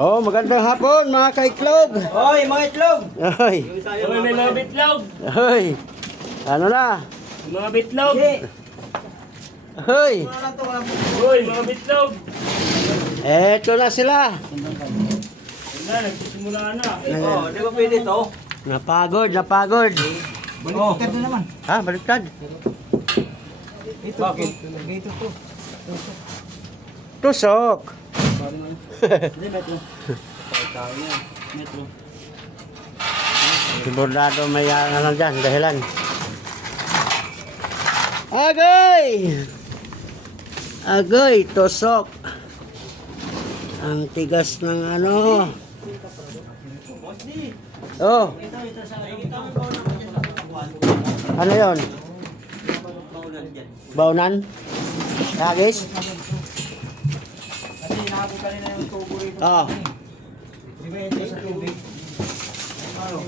Oh, magandang hapon mga kaiklog. Hoy, mga itlog! Hoy. Hoy, may mga bitlog! Hoy. Ano na? Mga bitlog! Hoy. Hoy, mga bitlog! Eto na sila. Wala, nagsisimula na. Oh, di ba pwede to? Napagod. Baliktad na naman. Ha, baliktad. Ito. Bakit? Ito to. Tusok. Hindi, metro. Metro. Sigurado may ano dyan, dahilan. Agay! Agay, tusok. Ang tigas ng ano. Oh. Ano yon? Baunan? Kagis? Kasi nakapot kanina yung tubo rito. Oo. Di ba ito sa tubig? Ano?